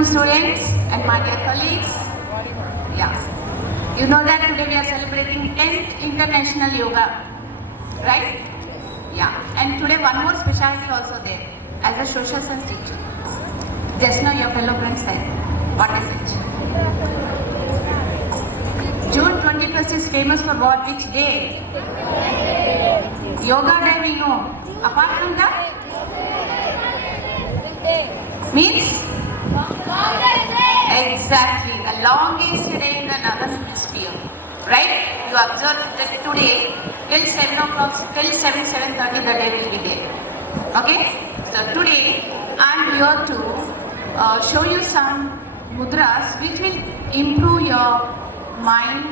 Wonderful students and my dear colleagues. Yeah. You know that today we are celebrating 10th International Yoga, right? Yeah. And today one more specialty also there as a social science teacher. Just now your fellow friends said, what is it? June 21st is famous for what? Which day? Yoga Day we know. Apart from that? Means? Exactly, the longest day in the northern hemisphere. Right? You observe that today till 7 o'clock, till 7:30 the day will be there. Okay? So today I am here to show you some mudras which will improve your mind,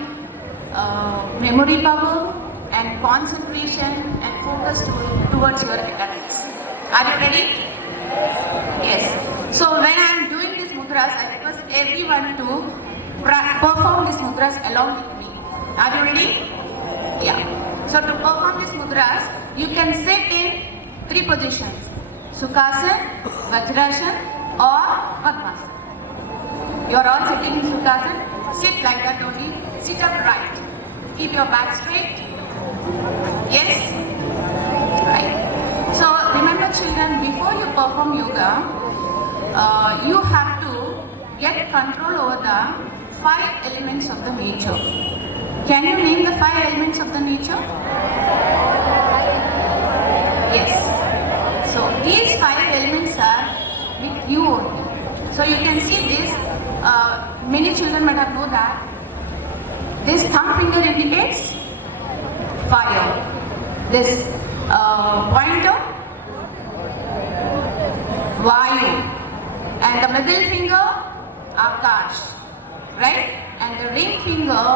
memory power and concentration and focus towards your academics. Are you ready? Yes. So when I am doing these mudras, I request everyone to perform these mudras along with me. Are you ready? Yeah. So to perform these mudras, you can sit in 3 positions: Sukhasana, Vajrasana or Padmasana. You are all sitting in Sukhasana. Sit like that only. Sit upright. Keep your back straight. Yes? Right. So remember children, before you perform yoga, you have to get control over the 5 elements of the nature. Can you name the 5 elements of the nature? Yes. So these 5 elements are with you only. So you can see this, many children might have known that. This thumb finger indicates fire. This pointer, Vayu, and the middle finger, Akash, right? And the ring finger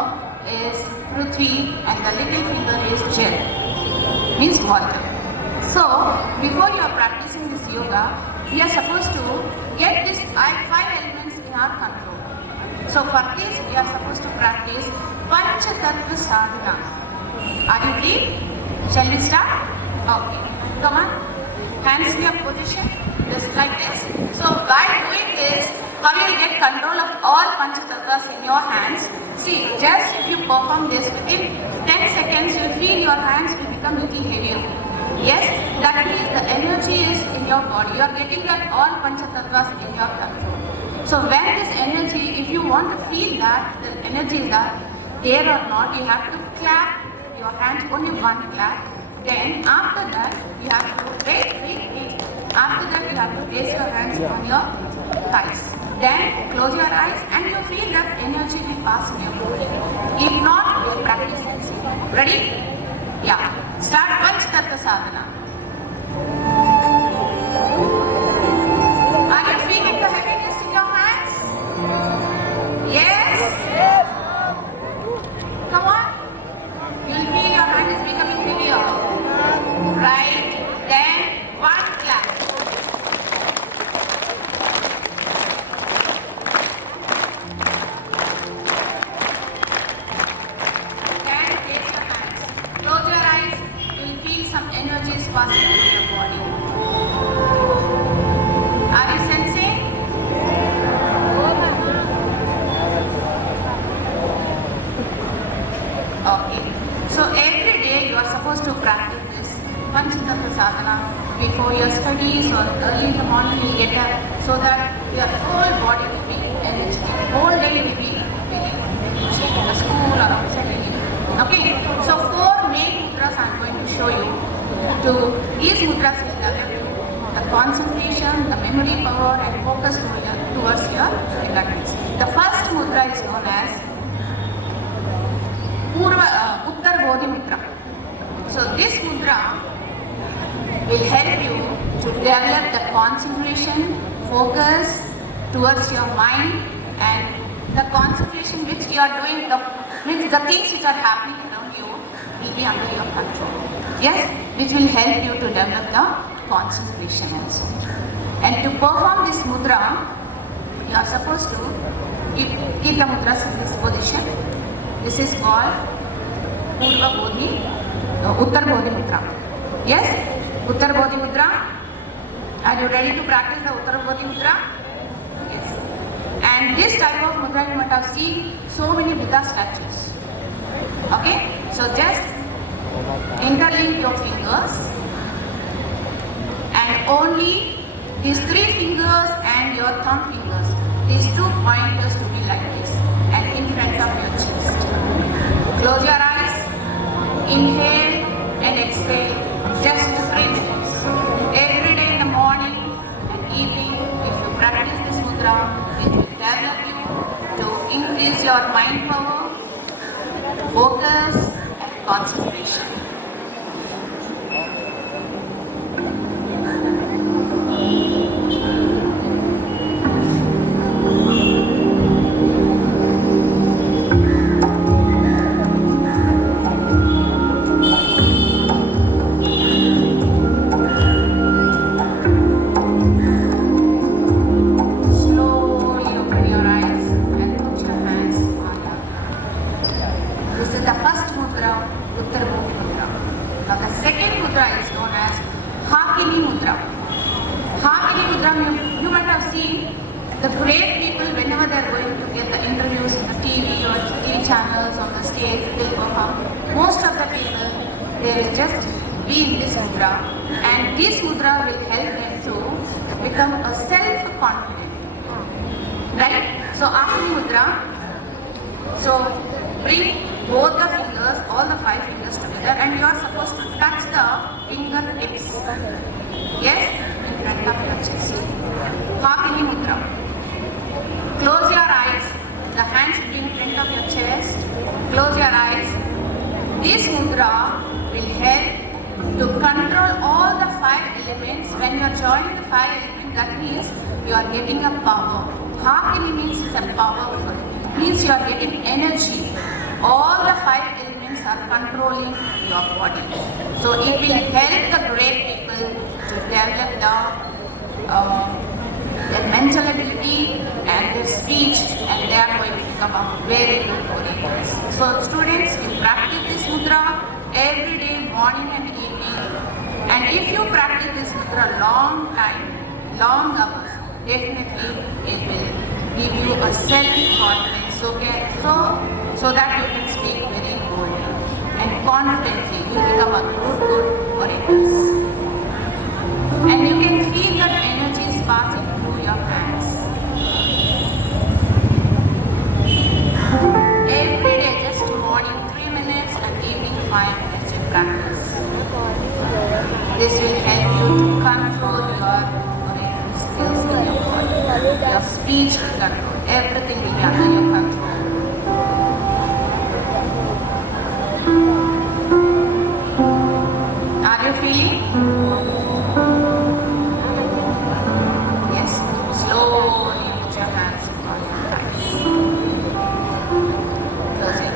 is Prithvi, and the little finger is Jal, means water. So, before you are practicing this yoga, we are supposed to get these 5 elements in our control. So, for this, we are supposed to practice Panchatattva Sadhana. Are you ready? Shall we start? Okay. Come on. Hands in your position, just like this. So while doing this, how you will get control of all Panchatattva's in your hands? See, just if you perform this within 10 seconds, you will feel your hands will become little heavier. Yes, that means the energy is in your body. You are getting that all Panchatattva's in your control. So when this energy, if you want to feel that the energy is there or not, you have to clap your hands, only one clap. Then after that, you have to wait. After that, you have to place your hands on your thighs. Then close your eyes and you feel that energy will pass in your body. If not, you will practice this. Ready? Yeah. Start Panchatattva Sadhana. Are you feeling the heaviness in your hands? Yes? Come on. You will feel your hand is becoming heavier. Right? Then one clap. Then raise your hands. Close your eyes. You will feel some energy is passing through your body. Are you sensing? Okay. So every day you are supposed to practice this Panchatattva Sadhana before your studies or early in the morning you get up so that your whole body will be energetic. Whole day will be energetic in the school or outside. Okay. So 4 main mudras I am going to show you. These mudras will develop the concentration, the memory power and focus towards your academics. The first mudra is known as Uttara Bodhi mudra. So this mudra will help you to develop the concentration, focus towards your mind, and the concentration which you are doing, means the things which are happening around you will be under your control. Yes, which will help you to develop the concentration also. And to perform this mudra, you are supposed to keep the mudras in this position. This is called Uttara Bodhi mudra. Yes? Uttara Bodhi mudra. Are you ready to practice the Uttara Bodhi mudra? Yes. And this type of mudra you might have seen so many Buddha statues. Okay? So just interlink your fingers and only these 3 fingers and your thumb fingers, these 2 pointers to be like this and in front of your chest. Close your eyes, inhale and exhale just 3 minutes. Every day in the morning and evening, if you practice this mudra, it will develop you to increase your mind power, focus and concentration. Uttara Bodhi mudra. Now the second mudra is known as Hakini mudra. Hakini mudra, you might have seen the great people whenever they are going to get the interviews in the TV or TV channels on the stage, they perform. Most of the people, they will just be in this mudra, and this mudra will help them to become a self-confident. Right? So Hakini mudra, so bring both the fingers, all the 5 fingers together, and you are supposed to touch the fingertips. Yes? In front of your chest. Hakini mudra. Close your eyes. The hands should be in front of your chest. Close your eyes. This mudra will help to control all the 5 elements. When you are joining the 5 elements, that means you are getting a power. Hakini means it's a powerful. It means you are getting energy. All the 5 elements are controlling your body. So it will help the great people to develop their mental ability and their speech, and they are going to become a very good orators. So students, you practice this mudra every day, morning and evening. And if you practice this mudra long time, long hours, definitely it will give you a self-confidence. So that you can speak very boldly and confidently. You become a good orators. And you can feel that energy is passing through your hands. Every day, just morning 3 minutes and evening 5 minutes you practice. This will help you to control your skills in your body. Your speech will control. Everything will be under your control. Are you feeling? Yes. Slowly put your hands on your thighs. Close it.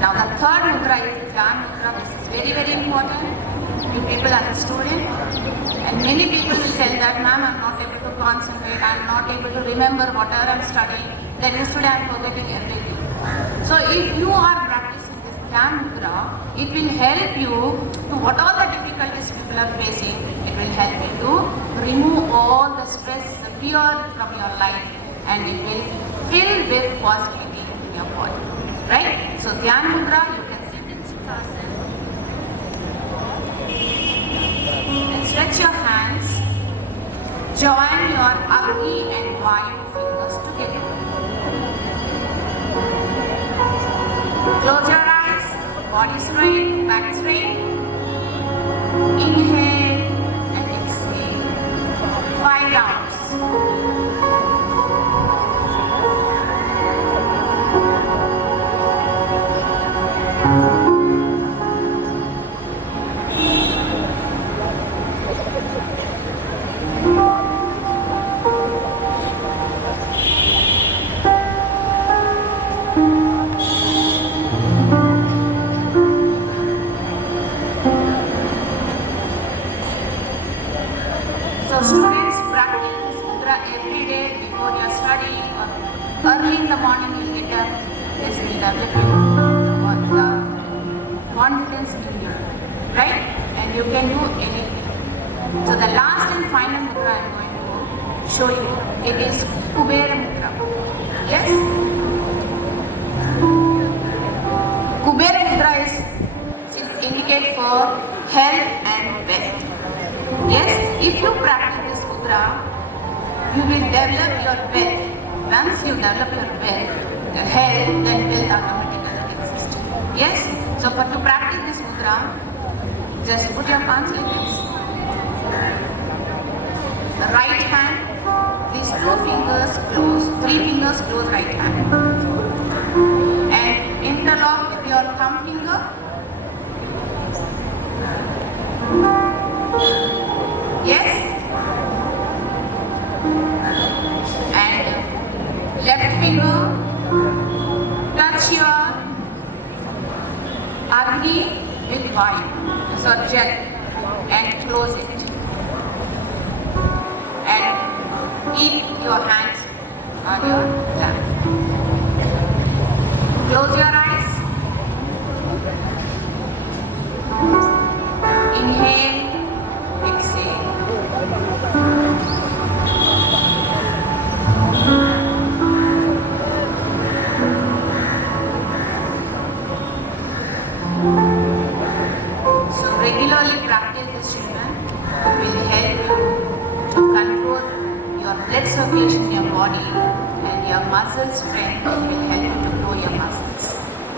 Now the third mudra is Dhyana mudra. This is very, very important. You people are the student, and many people will tell that, ma'am, I'm not able to concentrate, I'm not able to remember whatever I'm studying. Then yesterday I'm forgetting everything. So if you are practicing this Dhyana mudra, it will help you to what all the difficulties people are facing. It will help you to remove all the stress, the fear from your life, and it will fill with positivity in your body. Right? So Dhyana mudra, you can sit in Sukhasana and stretch your hands. Join your Agni and Vayu fingers together. Close your eyes, body straight, back straight. Inhale and exhale. 5 rounds. So students, practice this mudra every day before you are studying, or early in the morning you get up. This will develop the confidence in you, right? And you can do anything. So the last and final mudra I am going to show you, it is Kubera mudra. health and wealth. Yes, if you practice this mudra, you will develop your wealth. Once you develop your wealth, your health, then wealth automatically doesn't exist. Yes, so to practice this mudra, just put your palms like this. The right hand, these 2 fingers close, 3 fingers close right hand. And interlock with your thumb finger. Yes? And left finger, touch your Agni with wine, so gel, and close it. And keep your hands on your lap. Close your eyes. Inhale, exhale. So regularly practice this, children. It will help you to control your blood circulation in your body and your muscle strength. It will help you to grow your muscles.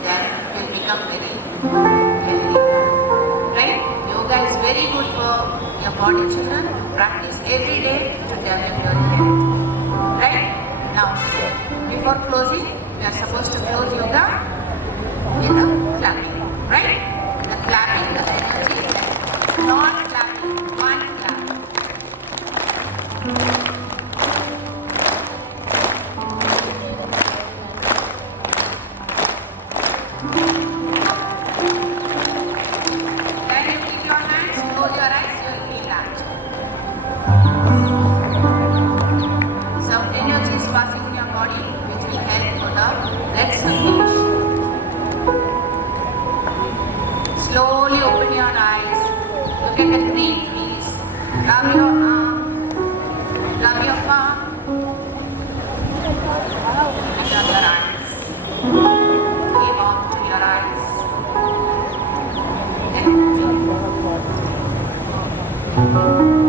Then you will become very healthy. Right? Yoga is very good for your body, children. Practice every day to develop your health. Right? Now, before closing, we are supposed to close yoga with a clapping. Right? The clapping, the energy, not clapping, one clap. Then you keep your hands, close your eyes, you will feel that. Some energy is passing in your body which will help for the blood circulation. Slowly open your eyes. Look at the green trees. Rub your arm. Rub your palm. And rub your eyes. Give on to your eyes. And breathe.